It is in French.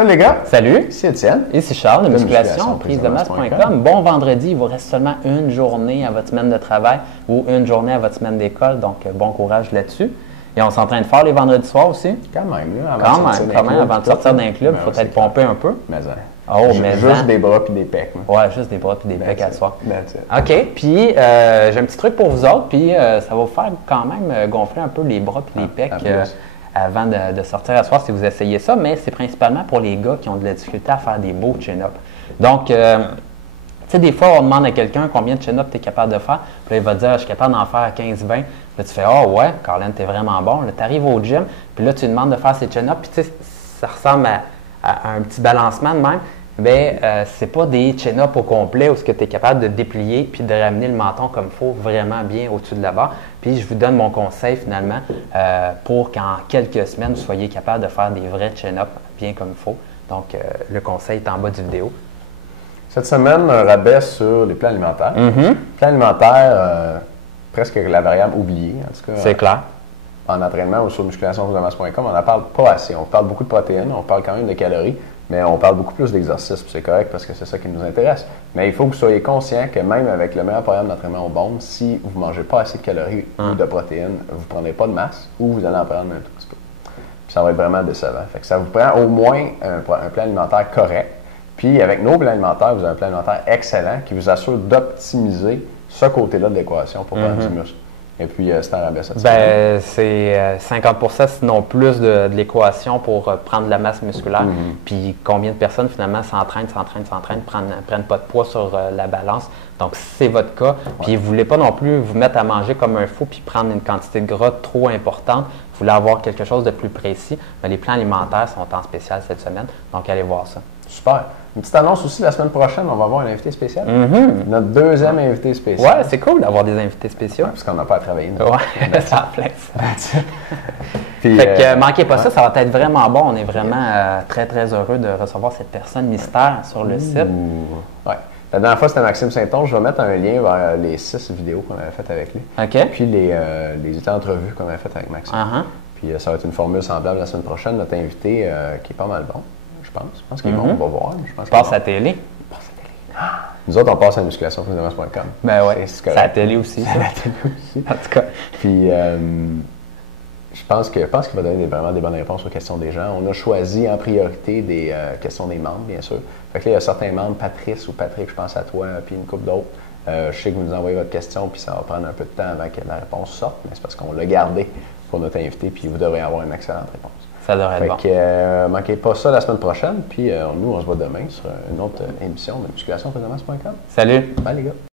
Salut les gars! Salut! Ici Étienne. Ici Charles de musculation, prisedemasse.com. Bon vendredi, il vous reste seulement une journée à votre semaine de travail ou une journée à votre semaine d'école, donc bon courage là-dessus. Et on s'entraîne fort les vendredis soirs aussi. Quand même, là, avant de sortir d'un club, il faut être pompé un peu. Mais juste des bras puis des pecs. Ouais, juste des bras puis des pecs à soir. OK. OK, puis j'ai un petit truc pour vous autres, puis ça va vous faire quand même gonfler un peu les bras puis les pecs. Avant de sortir à soir si vous essayez ça, mais c'est principalement pour les gars qui ont de la difficulté à faire des beaux chin-ups. Donc, tu sais, des fois, on demande à quelqu'un combien de chin-ups tu es capable de faire, puis là, il va te dire, je suis capable d'en faire 15-20. Là, tu fais, oh ouais, Colin, tu es vraiment bon. Là, tu arrives au gym, puis là, tu lui demandes de faire ses chin-ups, puis tu sais, ça ressemble à un petit balancement de même. Bien, c'est pas des chin-ups au complet où tu es capable de déplier puis de ramener le menton comme il faut vraiment bien au-dessus de la barre. Puis je vous donne mon conseil finalement pour qu'en quelques semaines, vous soyez capable de faire des vrais chin-ups bien comme il faut. Donc, le conseil est en bas du vidéo. Cette semaine, un rabais sur les plans alimentaires. Plans alimentaires, presque la variable oubliée, en tout cas. C'est clair. En entraînement ou sur musculation.com, on n'en parle pas assez. On parle beaucoup de protéines, on parle quand même de calories, mais on parle beaucoup plus d'exercices. C'est correct parce que c'est ça qui nous intéresse. Mais il faut que vous soyez conscient que même avec le meilleur programme d'entraînement au bombe, si vous ne mangez pas assez de calories ou de protéines, vous ne prenez pas de masse ou vous allez en prendre un tout petit peu. Puis ça va être vraiment décevant. Fait que ça vous prend au moins un plan alimentaire correct. Puis avec nos plans alimentaires, vous avez un plan alimentaire excellent qui vous assure d'optimiser ce côté-là de l'équation pour prendre du muscle. Et puis, c'est un rabais, ça. C'est 50% sinon plus de l'équation pour prendre de la masse musculaire. Puis combien de personnes finalement s'entraînent, prennent pas de poids sur la balance. Donc, si c'est votre cas, puis vous ne voulez pas non plus vous mettre à manger comme un fou puis prendre une quantité de gras trop importante, vous voulez avoir quelque chose de plus précis, mais les plans alimentaires sont en spécial cette semaine. Donc, allez voir ça. Super. Une petite annonce aussi, la semaine prochaine, on va avoir un invité spécial. Notre deuxième invité spécial. Ouais, c'est cool d'avoir des invités spéciaux. Ouais, parce qu'on n'a pas à travailler. Ouais, ça flex. Fait que manquez pas ça, ça va être vraiment bon. On est vraiment très, très heureux de recevoir cette personne mystère sur le site. Ouais. La dernière fois, c'était Maxime Saint-Onge. Je vais mettre un lien vers les 6 vidéos qu'on avait faites avec lui. OK. Puis les entrevues qu'on avait faites avec Maxime. Puis ça va être une formule semblable la semaine prochaine. Notre invité qui est pas mal bon. Je pense qu'il est bon, on va voir. Passe à la télé. Nous autres, on passe à musculation.com. Ben oui, c'est à la télé aussi. C'est à la télé aussi. En tout cas. Puis, je pense qu'il va donner vraiment des bonnes réponses aux questions des gens. On a choisi en priorité des questions des membres, bien sûr. Fait que là, il y a certains membres, Patrice ou Patrick, je pense à toi, puis une couple d'autres. Je sais que vous nous envoyez votre question, puis ça va prendre un peu de temps avant que la réponse sorte, mais c'est parce qu'on l'a gardé pour notre invité, puis vous devrez avoir une excellente réponse. Ça devrait être bon. Fait que manquez pas ça la semaine prochaine, puis nous, on se voit demain sur une autre émission de musculation.com. Salut! Bye les gars!